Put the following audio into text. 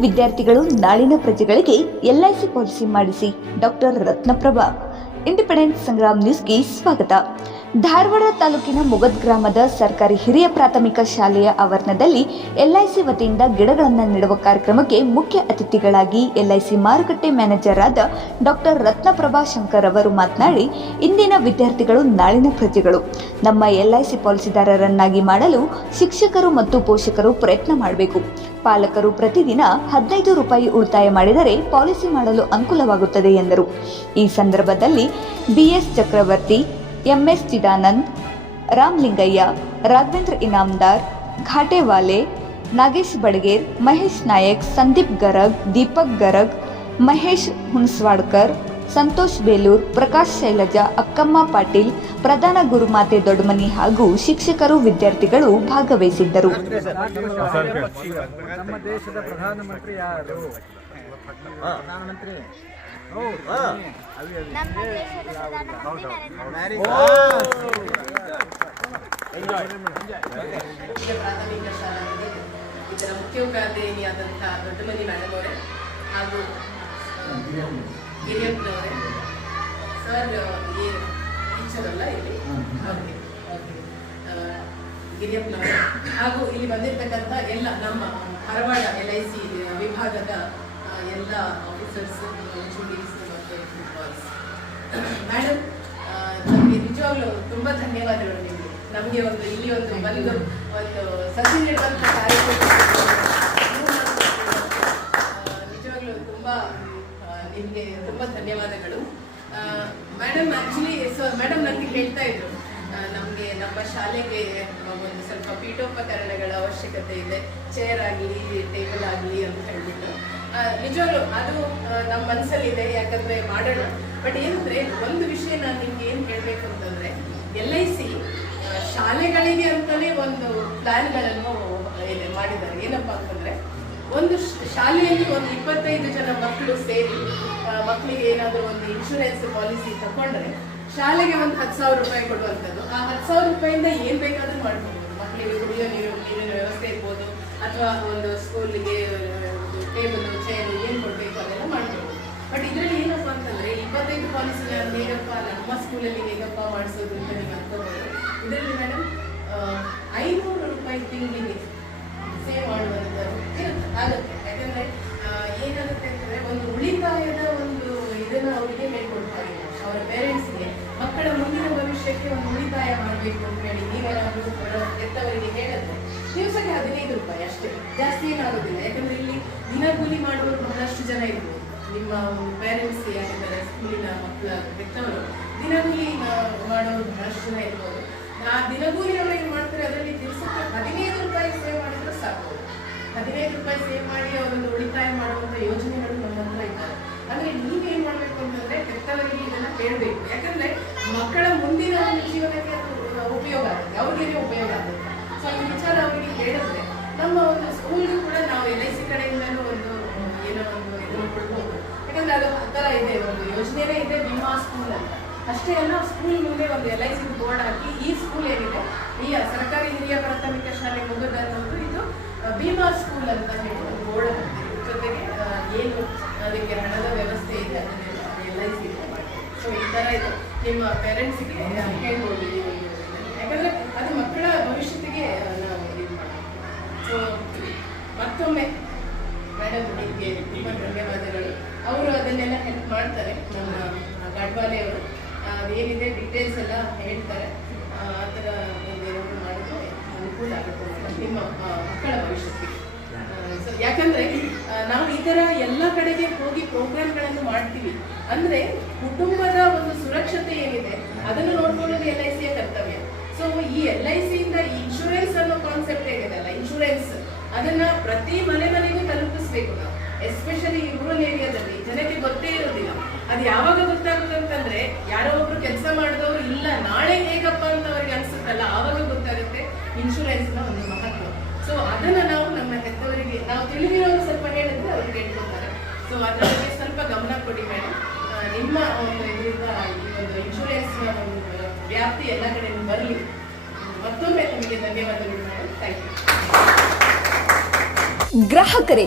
ವಿದ್ಯಾರ್ಥಿಗಳು ನಾಳಿನ ಪ್ರಜೆಗಳಿಗೆ ಎಲ್ಐಸಿ ಪಾಲಿಸಿ ಮಾಡಿಸಿ ಡಾಕ್ಟರ್ ರತ್ನಪ್ರಭಾ. ಇಂಡಿಪೆಂಡೆಂಟ್ ಸಂಗ್ರಾಮ್ ನ್ಯೂಸ್ಗೆ ಸ್ವಾಗತ. ಧಾರವಾಡ ತಾಲೂಕಿನ ಮುಗದ್ ಗ್ರಾಮದ ಸರ್ಕಾರಿ ಹಿರಿಯ ಪ್ರಾಥಮಿಕ ಶಾಲೆಯ ಆವರಣದಲ್ಲಿ ಎಲ್ಐಸಿ ವತಿಯಿಂದ ಗಿಡಗಳನ್ನು ನೆಡುವ ಕಾರ್ಯಕ್ರಮಕ್ಕೆ ಮುಖ್ಯ ಅತಿಥಿಗಳಾಗಿ ಎಲ್ಐಸಿ ಮಾರುಕಟ್ಟೆ ಮ್ಯಾನೇಜರ್ ಆದ ಡಾಕ್ಟರ್ ರತ್ನಪ್ರಭಾ ಶಂಕರ್ ಅವರು ಮಾತನಾಡಿ, ಇಂದಿನ ವಿದ್ಯಾರ್ಥಿಗಳು ನಾಳಿನ ಪ್ರಜೆಗಳು. ನಮ್ಮ ಎಲ್ಐಸಿ ಪಾಲಿಸಿದಾರರನ್ನಾಗಿ ಮಾಡಲು ಶಿಕ್ಷಕರು ಮತ್ತು ಪೋಷಕರು ಪ್ರಯತ್ನ ಮಾಡಬೇಕು. ಪಾಲಕರು ಪ್ರತಿದಿನ ಹದಿನೈದು ರೂಪಾಯಿ ಉಳಿತಾಯ ಮಾಡಿದರೆ ಪಾಲಿಸಿ ಮಾಡಲು ಅನುಕೂಲವಾಗುತ್ತದೆ ಎಂದರು. ಈ ಸಂದರ್ಭದಲ್ಲಿ ಬಿಎಸ್ ಚಕ್ರವರ್ತಿ ಎಂಎಸ್ ಚಿದಾನಂದ್ ರಾಮ್ಲಿಂಗಯ್ಯ, ರಾಘವೇಂದ್ರ ಇನಾಮ್ದಾರ್, ಘಾಟೆವಾಲೆ, ನಾಗೇಶ್ ಬಡಗೇರ್, ಮಹೇಶ್ ನಾಯಕ್, ಸಂದೀಪ್ ಗರಗ್, ದೀಪಕ್ ಗರಗ್, ಮಹೇಶ್ ಹುಣಸ್ವಾಡ್ಕರ್, ಸಂತೋಷ್ ಬೇಲೂರ್, ಪ್ರಕಾಶ್ ಶೈಲಜಾ, ಅಕ್ಕಮ್ಮ ಪಾಟೀಲ್, ಪ್ರಧಾನ ಗುರುಮಾತೆ ದೊಡ್ಡಮನಿ ಹಾಗೂ ಶಿಕ್ಷಕರು ವಿದ್ಯಾರ್ಥಿಗಳು ಭಾಗವಹಿಸಿದ್ದರು. ಪ್ರಧಾನಮಂತ್ರಿ ಯಾರು? ಪ್ರಧಾನಮಂತ್ರಿ ಪ್ರಾಥಮಿಕ ಶಾಲೆ ಇದರ ಮುಖ್ಯೋಪಾಧ್ಯಾಯಿನಿಯಾದಂತಹ ದೊಡ್ಡಮನಿ ಮೇಡಮ್ ಅವರೇ ಹಾಗೂ ಹಿರಿಯಪ್ಪನವರೇ ಸರ್ ಟೀಚರ್ ಅಲ್ಲ ಇಲ್ಲಿ ಓಕೆ ಓಕೆ ಗಿರಿಯಪ್ಪನವರೇ. ಹಾಗೂ ಇಲ್ಲಿ ಬಂದಿರತಕ್ಕಂಥ ಎಲ್ಲ ನಮ್ಮ ಧಾರವಾಡ ಎಲ್ ಐ ಸಿ ವಿಭಾಗದ ಎಲ್ಲ ಮತ್ತು ಎಂಪ್ಲಾಯೀಸ್ ಮೇಡಮ್ ನಮಗೆ ನಿಜವಾಗ್ಲೂ ತುಂಬ ಧನ್ಯವಾದಗಳು ನಿಮಗೆ. ನಮಗೆ ಒಂದು ಇಲ್ಲಿ ಒಂದು ಬಂದು ಒಂದು ಸಸಿ ನೆಡುವಂಥ ಕಾರ್ಯಕ್ರಮ ನಿಜವಾಗ್ಲೂ ತುಂಬ ನಿಮಗೆ ತುಂಬ ಧನ್ಯವಾದಗಳು. ಮೇಡಮ್ ಆ್ಯಕ್ಚುಲಿ ಸೊ ಮೇಡಮ್ ನನಗೆ ಹೇಳ್ತಾ ಇದ್ರು. ನಮಗೆ ನಮ್ಮ ಶಾಲೆಗೆ ಒಂದು ಸ್ವಲ್ಪ ಪೀಠೋಪಕರಣಗಳ ಅವಶ್ಯಕತೆ ಇದೆ. ಚೇರ್ ಆಗಲಿ ಟೇಬಲ್ ಆಗಲಿ ಅಂತ ಹೇಳ್ಬಿಟ್ಟು. ನಿಜವಾಗ್ಲೂ ಅದು ನಮ್ಮ ಮನಸ್ಸಲ್ಲಿ ಇದೆ ಯಾಕಂದ್ರೆ ಮಾಡೋಣ. ಬಟ್ ಏನಂದ್ರೆ, ಒಂದು ವಿಷಯ ನಾನು ನಿಮ್ಗೆ ಏನು ಹೇಳಬೇಕು ಅಂತಂದ್ರೆ, ಎಲ್ ಐ ಸಿ ಶಾಲೆಗಳಿಗೆ ಅಂತಾನೆ ಒಂದು ಪ್ಲಾನ್ಗಳನ್ನು ಇದೆ, ಮಾಡಿದ್ದಾರೆ. ಏನಪ್ಪಾ ಅಂತಂದ್ರೆ, ಒಂದು ಶಾಲೆಯಲ್ಲಿ ಒಂದು ಇಪ್ಪತ್ತೈದು ಜನ ಮಕ್ಕಳು ಸೇರಿ ಮಕ್ಕಳಿಗೆ ಏನಾದರೂ ಒಂದು ಇನ್ಶೂರೆನ್ಸ್ ಪಾಲಿಸಿ ತಗೊಂಡ್ರೆ ಶಾಲೆಗೆ ಒಂದು ಹತ್ತು ಸಾವಿರ ರೂಪಾಯಿ ಕೊಡುವಂಥದ್ದು. ಆ ಹತ್ತು ಸಾವಿರ ರೂಪಾಯಿಂದ ಏನು ಬೇಕಾದರೂ ಮಾಡ್ಬೋದು. ಮಕ್ಕಳಿಗೆ ಕುಡಿಯೋ ನೀರು, ನೀರಿನ ವ್ಯವಸ್ಥೆ ಇರ್ಬೋದು, ಅಥವಾ ಒಂದು ಸ್ಕೂಲಿಗೆ ಟೇಬಲ್ ಚೇರ್ ಏನು ಕೊಡಬೇಕು ಅದೆಲ್ಲ ಮಾಡ್ಬೋದು ಬಟ್ ಇದರಲ್ಲಿ ಏನಪ್ಪಾ ಅಂತಂದ್ರೆ ಇಪ್ಪತ್ತೈದು ಪಾಲಿಸಿ ನಾನು ಹೇಗಪ್ಪ ನಮ್ಮ ಸ್ಕೂಲಲ್ಲಿ ಹೇಗಪ್ಪ ಮಾಡಿಸೋದು ಅಂತ ನೀವು ಅನ್ಕೋಬಹುದು ಇದರಲ್ಲಿ ಮೇಡಮ್ ಐನೂರು ರೂಪಾಯಿ ತಿಂಗಳಿಗೆ ಸೇವ್ ಮಾಡುವಂಥದ್ದು ಇರುತ್ತೆ, ಆಗುತ್ತೆ. ಯಾಕಂದ್ರೆ ಏನಾಗುತ್ತೆ ಅಂತಂದರೆ ಒಂದು ಉಳಿತಾಯದ ಒಂದು ಇದನ್ನ ಅವರಿಗೆ ಹೇಳ್ಕೊಡ್ತಾರೆ ಅವರ ಪೇರೆಂಟ್ಸ್ಗೆ ಮಕ್ಕಳ ಮುಂದಿನ ಭವಿಷ್ಯಕ್ಕೆ ಒಂದು ಉಳಿತಾಯ ಮಾಡಬೇಕು ಅಂತ ಹೇಳಿ ನೀವೇನಾದರೂ ಎತ್ತವರಿಗೆ ಹೇಳಿದ್ರೆ ದಿವಸಕ್ಕೆ ಹದಿನೈದು ರೂಪಾಯಿ ಅಷ್ಟೇ. ಜಾಸ್ತಿ ಏನಾಗೋದಿಲ್ಲ ಯಾಕಂದ್ರೆ ಇಲ್ಲಿ ದಿನಗೂಲಿ ಮಾಡುವವರು ಬಹಳಷ್ಟು ಜನ ಇರ್ಬೋದು. ನಿಮ್ಮ ಪೇರೆಂಟ್ಸ್ ಯಾರಿದ್ದಾರೆ, ಸ್ಕೂಲಿನ ಮಕ್ಕಳ ಹೆತ್ತವರು ದಿನಗೂಲಿ ಕೂಲಿ ಮಾಡೋರು ಬಹಳಷ್ಟು ಜನ ಇರ್ಬೋದು. ಆ ದಿನಗೂಲಿ ಅವರು ಏನು ಮಾಡ್ತಾರೆ, ಅದರಲ್ಲಿ ದಿವಸಕ್ಕೆ ಹದಿನೈದು ರೂಪಾಯಿ ಸೇವ್ ಮಾಡಿದ್ರೆ ಸಾಕು. ಹದಿನೈದು ರೂಪಾಯಿ ಸೇವ್ ಮಾಡಿ ಅವರನ್ನು ಉಳಿತಾಯ ಮಾಡುವಂತ ಯೋಜನೆಗಳು ನಮ್ಮ ಹತ್ರ ಇದ್ದಾರೆ ಅಂದ್ರೆ ನೀವೇನ್ ಮಾಡ್ಬೇಕು ಅಂತಂದ್ರೆ ಹೆತ್ತವರಿಗೆ ಇದನ್ನ ಹೇಳಬೇಕು ಯಾಕಂದ್ರೆ ಮಕ್ಕಳ ಮುಂದಿನ ಜೀವನಕ್ಕೆ ಅದು ಉಪಯೋಗ ಆಗುತ್ತೆ. ಅವ್ರಿಗೆ ಉಪಯೋಗ ಆಗುತ್ತೆ ಸೊ ಈ ವಿಚಾರ ಅವರಿಗೆ ಹೇಳಿದ್ರೆ ನಮ್ಮ ಒಂದು ಸ್ಕೂಲ್ಗೂ ಕೂಡ ನಾವು ಎಲ್ ಐ ಸಿ ಕಡೆಯಿಂದಲೂ ಒಂದು ಏನೋ ಒಂದು ಇದನ್ನು ಕೊಡ್ಬೋದು ಯಾಕಂದ್ರೆ ಅದು ಆ ಥರ ಇದೆ ಯೋಜನೆನೇ ಇದೆ ನಿಮ್ಮ ಸ್ಕೂಲ್ ಅಂತ ಅಷ್ಟೇ ಅಲ್ಲ ಸ್ಕೂಲ್ ಮುಂದೆ ಒಂದು ಎಲ್ ಐ ಸಿ ಬೋರ್ಡ್ ಹಾಕಿ ಈ ಸ್ಕೂಲ್ ಏನಿದೆ, ಈ ಸರ್ಕಾರಿ ಹಿರಿಯ ಪ್ರಾಥಮಿಕ ಶಾಲೆ ಮುಗಿದ ಅನ್ನೋದು ಇದು ಭೀಮಾ ಸ್ಕೂಲ್ ಅಂತ ಹೇಳಿ ಒಂದು ಬೋರ್ಡ್ ಹಾಕಿದೆ ಜೊತೆಗೆ ಏನು ಅದಕ್ಕೆ ಹಣದ ವ್ಯವಸ್ಥೆ ಇದೆ, ಅದನ್ನೆಲ್ಲ ಎಲ್ ಐ ಸಿ ಸೊ ಈ ಥರ ಇದು. ನಿಮ್ಮ ಪೇರೆಂಟ್ಸಿಗೆ ಹೇಳ್ಬೋದು ಯಾಕಂದರೆ ಅದು ಮಕ್ಕಳ ಭವಿಷ್ಯತ್ತಿಗೆ ನಾವು ಇದು ಮಾಡಬೇಕು. ಸೊ ಮತ್ತೊಮ್ಮೆ ಮೇಡಮ್ ನಿಮಗೆ ತುಂಬ ಧನ್ಯವಾದಗಳು. ಅವರು ಅದನ್ನೆಲ್ಲ ಹೆಲ್ಪ್ ಮಾಡ್ತಾರೆ. ನಮ್ಮ ಗಡ್ವಾಲೆ ಅವರು. ಏನಿದೆ ಡೀಟೇಲ್ಸ್ ಎಲ್ಲ ಹೇಳ್ತಾರೆ. ಆ ಥರ ಏನಾದ್ರು ಮಾಡಿದ್ರೆ ಅನುಕೂಲ ಆಗುತ್ತೆ ನಿಮ್ಮ ಮಕ್ಕಳ ಭವಿಷ್ಯಕ್ಕೆ. ಸೊ ಯಾಕಂದ್ರೆ ನಾವು ಈ ಥರ ಎಲ್ಲ ಕಡೆಗೆ ಹೋಗಿ ಪ್ರೋಗ್ರಾಮ್ಗಳನ್ನು ಮಾಡ್ತೀವಿ. ಅಂದ್ರೆ ಕುಟುಂಬದ ಒಂದು ಸುರಕ್ಷತೆ ಏನಿದೆ, ಅದನ್ನು ನೋಡ್ಕೊಳ್ಳೋದು ಎಲ್ ಐ ಸಿಯ ಕರ್ತವ್ಯ. ಸೊ ಈ ಎಲ್ ಐ ಸಿಯಿಂದ ಇನ್ಶೂರೆನ್ಸ್ ಅನ್ನೋ ಕಾನ್ಸೆಪ್ಟ್ ಏನಿದೆಲ್ಲ ಇನ್ಶೂರೆನ್ಸ್ ಅದನ್ನ ಪ್ರತಿ ಮನೆ ಮನೆಗೂ ತಲುಪಿಸ್ಬೇಕು ನಾವು. ಎಸ್ಪೆಷಲಿ ರೂರಲ್ ಏರಿಯಾದಲ್ಲಿ ಜನಕ್ಕೆ ಗೊತ್ತೇ ಇರೋದಿಲ್ಲ. ಅದು ಯಾವಾಗ ಗೊತ್ತಾಗುತ್ತೆ ಅಂತಂದ್ರೆ, ಯಾರೋ ಒಬ್ರು ಕೆಲಸ ಮಾಡಿದವರು ಇಲ್ಲ, ನಾಳೆ ಹೇಗಪ್ಪ ಅಂತ ಅವ್ರಿಗೆ ಅನ್ಸುತ್ತಲ್ಲ, ಆವಾಗ ಗೊತ್ತಾಗುತ್ತೆ ಇನ್ಶೂರೆನ್ಸ್ನ ಒಂದು ಮಹತ್ವ. ಸೊ ಅದನ್ನ ನಾವು ನಮ್ಮ ಹೆತ್ತವರಿಗೆ, ನಾವು ತಿಳಿದಿರೋರು ಸ್ವಲ್ಪ ಹೇಳಿದ್ರೆ ಅವ್ರಿಗೆ ಕೇಳ್ಕೊತಾರೆ ಸೊ ಅದ್ರ ಬಗ್ಗೆ ಸ್ವಲ್ಪ ಗಮನ ಕೊಡಿ ಮೇಡಮ್ ನಿಮ್ಮ ಒಂದು ಇದರಿಂದ ಈ ಒಂದು ಇನ್ಶೂರೆನ್ಸ್ ಒಂದು ವ್ಯಾಪ್ತಿ ಎಲ್ಲ ಕಡೆ ಬರಲಿ. ಮತ್ತೊಮ್ಮೆ ನಿಮಗೆ ಧನ್ಯವಾದಗಳು ಮೇಡಮ್ ಥ್ಯಾಂಕ್ ಯು ಗ್ರಾಹಕರೇ